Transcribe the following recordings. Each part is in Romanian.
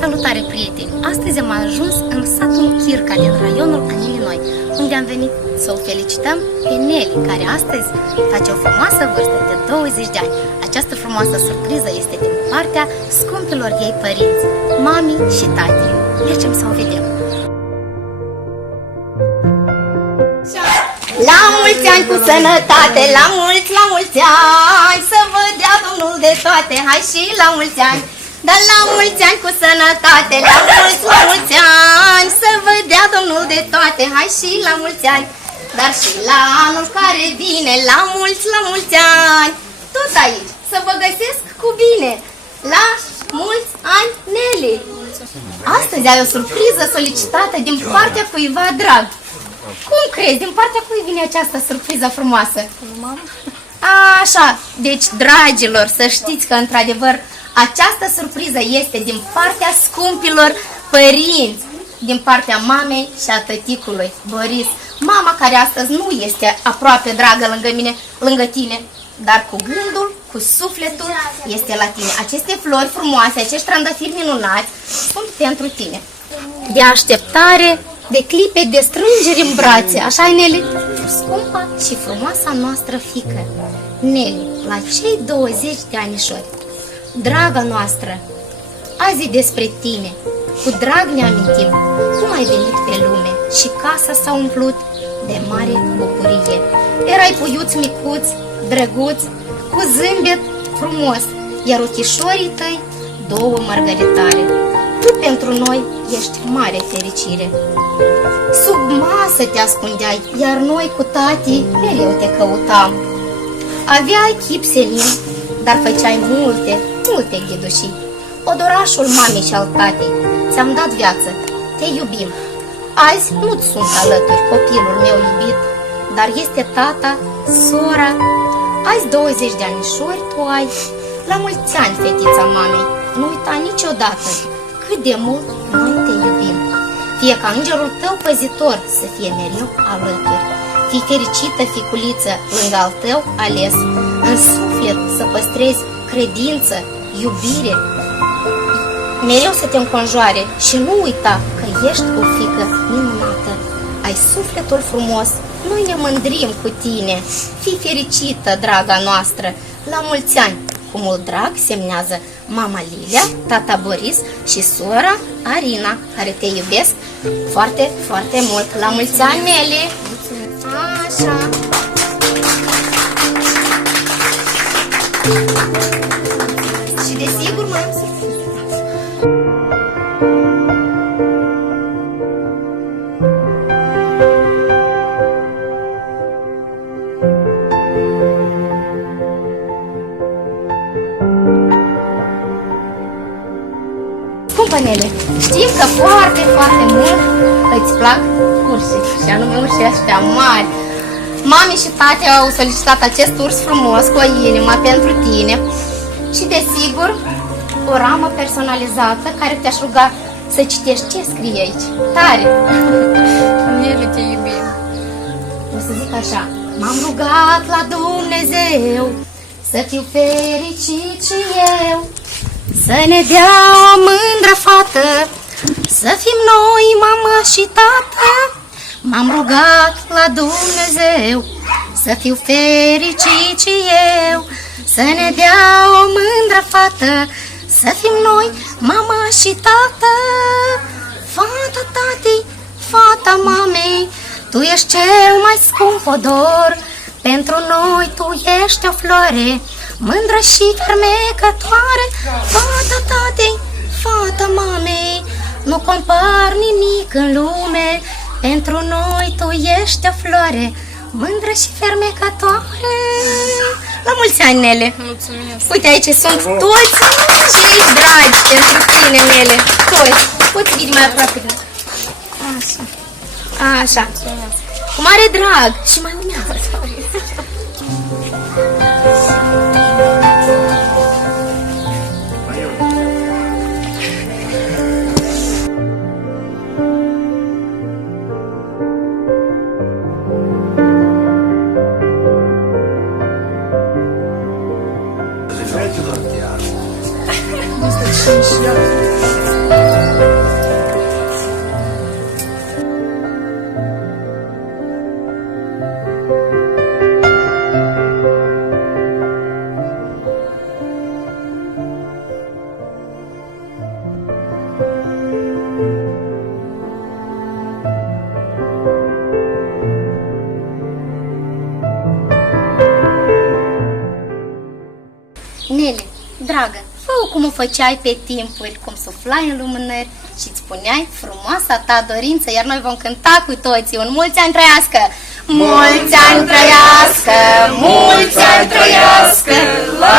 Salutare, prieteni! Astăzi am ajuns în satul Chirca din raionul Anilii Noi, unde am venit să o felicităm pe Nelly, care astăzi face o frumoasă vârstă de 20 de ani. Această frumoasă surpriză este din partea scumpilor ei părinți, mami și tati. Mergem să o vedem! La mulți ani cu sănătate, la mulți ani, să vă dea Domnul de toate, hai și la mulți ani. Dar la mulți ani cu sănătate, la mulți ani, să vă dea Domnul de toate, hai și la mulți ani. Dar și la anul care vine, la mulți ani, tot aici, să vă găsesc cu bine. La mulți ani, Nelly! Astăzi ai o surpriză solicitată din partea cuiva drag. Cum crezi? Din partea cui vine această surpriză frumoasă? Așa, deci, dragilor, să știți că, într-adevăr, această surpriză este din partea scumpilor părinți, din partea mamei și a tăticului, Boris. Mama care astăzi nu este aproape dragă lângă mine, lângă tine, dar cu gândul, cu sufletul, este la tine. Aceste flori frumoase, acești trandafiri minunați, sunt pentru tine. De așteptare, de clipe, de strângeri în brațe, așa-i, Nelly? Scumpa și frumoasa noastră fiică, Nelly, la cei 20 de anișori. Draga noastră, azi despre tine, cu drag ne amintim cum ai venit pe lume și casa s-a umplut de mare bucurie. Erai puiuț micuț, drăguț, cu zâmbet frumos, iar ochișorii tăi două mărgăritare. Tu pentru noi ești mare fericire. Sub masă te ascundeai, iar noi cu tati mereu te căutam. Aveai chip senin, dar făceai multe ghidușii. Odorașul mamei și al tatei, ți-am dat viață, te iubim. Azi nu-ți sunt alături, copilul meu iubit, dar este tata, sora. Azi 20 de anișori tu ai. La mulți ani, fetița mamei, nu uita niciodată cât de mult noi te iubim. Fie ca îngerul tău păzitor să fie mereu alături. Fii fericită, ficuliță, lângă al tău ales. În suflet să păstrezi credință, iubire, mereu să te înconjoare și nu uita că ești o fiică minunată. Ai sufletul frumos, noi ne mândrim cu tine. Fii fericită, draga noastră, la mulți ani. Cu mult drag semnează mama Lilia, tata Boris și sora Arina, care te iubesc foarte, foarte mult. La mulți ani, Nelly! Așa! Și desigur, mă... Scumpă Nelly, știm că foarte, foarte mult îți plac urși, și anume urșii ăștia mari. Mami și tati au solicitat acest urs frumos cu o inimă pentru tine și, desigur, o ramă personalizată care te-aș ruga să citești ce scrie aici. Tare! Nelly, te iubim. O să zic așa: m-am rugat la Dumnezeu să fiu fericit și eu, să ne dea o mândră fată, să fim noi mamă și tată. M-am rugat la Dumnezeu să fiu fericit și eu, să ne dea o mândră fată, să fim noi mama și tată. Fata tatei, fata mamei, tu ești cel mai scump odor. Pentru noi tu ești o floare, mândră și fermecătoare. Fata tatei, fata mamei, nu compar nimic în lume. Pentru noi tu ești o floare, mândră și fermecătoare. La mulți ani, Nele. Mulțumesc. Uite, aici sunt toți cei dragi pentru tine, Nele. Toți. Poți veni mai aproape de noi. Așa. Așa. Cu mare drag. Și mai urmează. Nele, dragă, fă cum o făceai pe timpuri, cum suflai în lumânări și îți spuneai frumoasa ta dorință, iar noi vom cânta cu toții un mulți ani trăiască! Mulți ani trăiască, mulți ani trăiască, la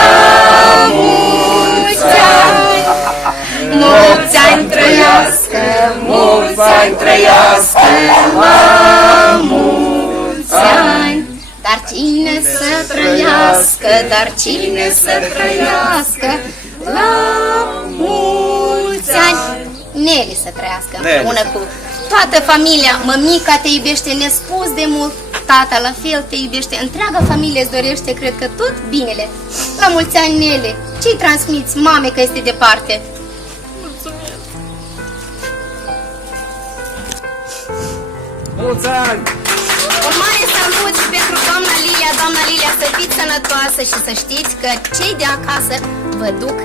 mulți ani! Mulți ani trăiască, mulți ani trăiască, la mulți ani! Dar cine să trăiască, dar cine să trăiască, la mulți ani! Nele să trăiască împreună cu toată familia. Mămica te iubește nespus de mult, tata la fel te iubește, întreaga familie îți dorește, cred că tot binele. La mulți ani, Nele, ce-i transmiți mame că este departe? Mulți ani! Un mare salut pentru doamna Lilia. Doamna Lilia, să fiți sănătoasă și să știți că cei de acasă vă duc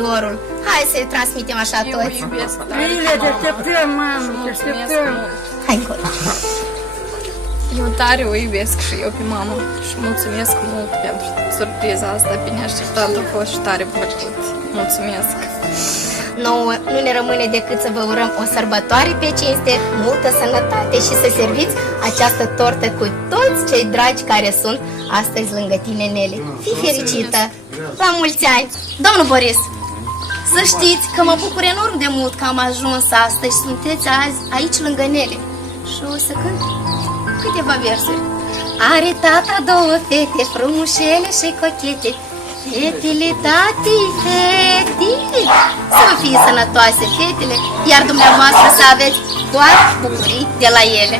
dorul. Hai să-i transmitem așa Eu toți. iubesc Lilia, te așteptăm, mamă, te așteptăm. Hai încolo. Eu tare o iubesc și eu pe mama și mulțumesc mult pentru surpriza asta, pe neașteptat a fost și tare plăcut. Mulțumesc! Nouă nu ne rămâne decât să vă urăm o sărbătoare pe cinste, multă sănătate și să serviți această tortă cu toți cei dragi care sunt astăzi lângă tine, Nele. Fii fericită! La mulți ani! Domnul Boris, să știți că mă bucur enorm de mult că am ajuns astăzi și sunteți azi aici lângă Nele. Și o să cânt câteva versuri. Are tata două fete frumușele și cochete, fetele tati, fetele, să vă fie sănătoase fetele, iar dumneavoastră să aveți doar bucurii de la ele.